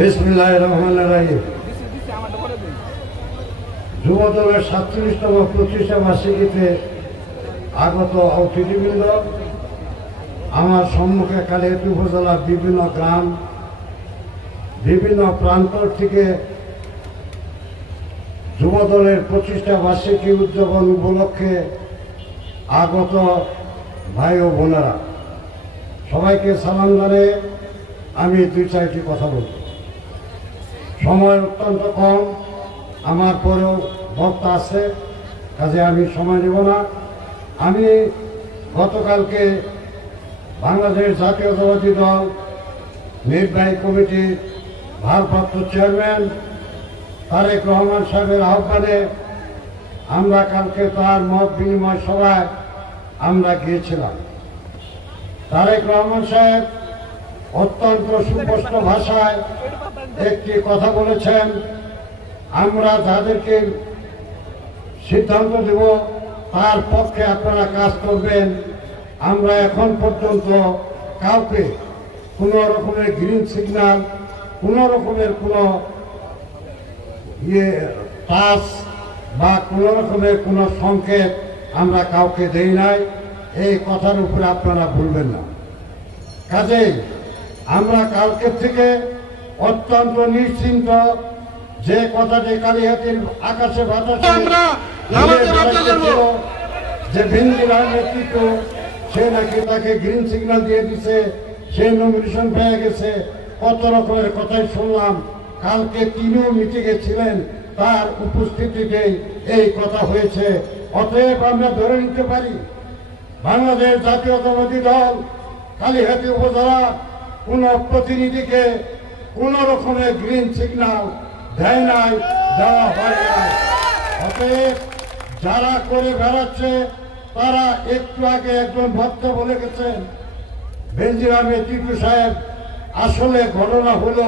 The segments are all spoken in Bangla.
বিসমিল্লাহির রহমানির রহিম। যুবদলের 47তম প্রতিষ্ঠা বার্ষিকীতে আগত অতিথিবৃন্দ, আমার সম্মুখে কালিহাতী উপজেলার বিভিন্ন গ্রাম, বিভিন্ন প্রান্ত থেকে যুবদলের প্রতিষ্ঠা বার্ষিকী উদযাপন উপলক্ষে আগত ভাই ও বোনেরা, সবাইকে সালাম জানিয়ে আমি দুই চারটি কথা বলব। সময় অত্যন্ত কম, আমার পরেও বক্তা আছে, কাজে আমি সময় নেব না। আমি গতকালকে বাংলাদেশ জাতীয়তাবাদী দল নির্বাহী কমিটির ভারপ্রাপ্ত চেয়ারম্যান তারেক রহমান সাহেবের আহ্বানে আমরা কালকে তার মত বিনিময় সভায় আমরা গিয়েছিলাম। তারেক রহমান সাহেব অত্যন্ত সুস্পষ্ট ভাষায় একটি কথা বলেছেন, আমরা যাদেরকে সিদ্ধান্ত দেব তার পক্ষে আপনারা কাজ করবেন। আমরা এখন পর্যন্ত কাউকে কোনো রকমের গ্রিন সিগন্যাল, কোনো রকমের কোনো টাচ বা কোনো রকমের কোনো সংকেত আমরা কাউকে দেই নাই। এই কথার উপরে আপনারা ভুলবেন না। কাজেই আমরা কালকের থেকে অত্যন্ত নিশ্চিন্ত, যে কথাটি কালিহাতীর আকাশে বাতাসে যে ভেন্দিলার নেতৃত্ব, সে নাকি তাকে গ্রিন সিগন্যাল দিয়ে দিছে, সে নমিনেশন পেয়ে গেছে, কত রকমের কথাই শুনলাম। কালকে তিনিও মিটিংয়ে ছিলেন, তার উপস্থিতিতেই এই কথা হয়েছে। অতএব আমরা ধরে নিতে পারি বাংলাদেশ জাতীয়তাবাদী দল কালিহাতী উপজেলা কোন প্রতিনিধিকে কোন রকমের গ্রিন সিগন্যাল দেয় নাই, দেওয়া হয় নাই। অতএব যারা করে বেড়াচ্ছে তারা, একটু আগে একজন ভক্ত বলে গেছেন বেনজির টিপু সাহেব, আসলে ঘটনা হলো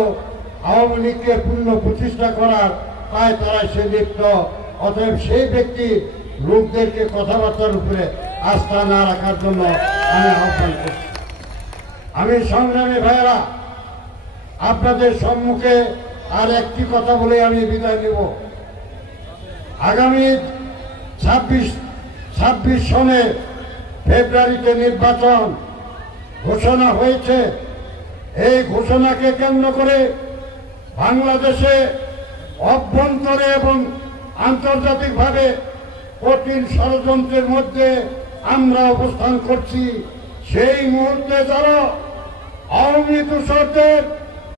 আওয়ামী লীগকে পূর্ণ প্রতিষ্ঠা করার, তাই তারা সে লিপ্ত। অতএব সেই ব্যক্তি লোকদেরকে কথাবার্তার উপরে আস্থা না রাখার জন্য আমি আহ্বান করছি। আমি সংগ্রামী ভাইয়েরা, আপনাদের সম্মুখে আর একটি কথা বলে আমি বিদায় নেব। আগামী 26 সনে ফেব্রুয়ারিতে নির্বাচন ঘোষণা হয়েছে। এই ঘোষণাকে কেন্দ্র করে বাংলাদেশে অভ্যন্তরে এবং আন্তর্জাতিকভাবে কঠিন ষড়যন্ত্রের মধ্যে আমরা অবস্থান করছি। সেই মুহূর্তে যারা আওয়ামী দূষরদের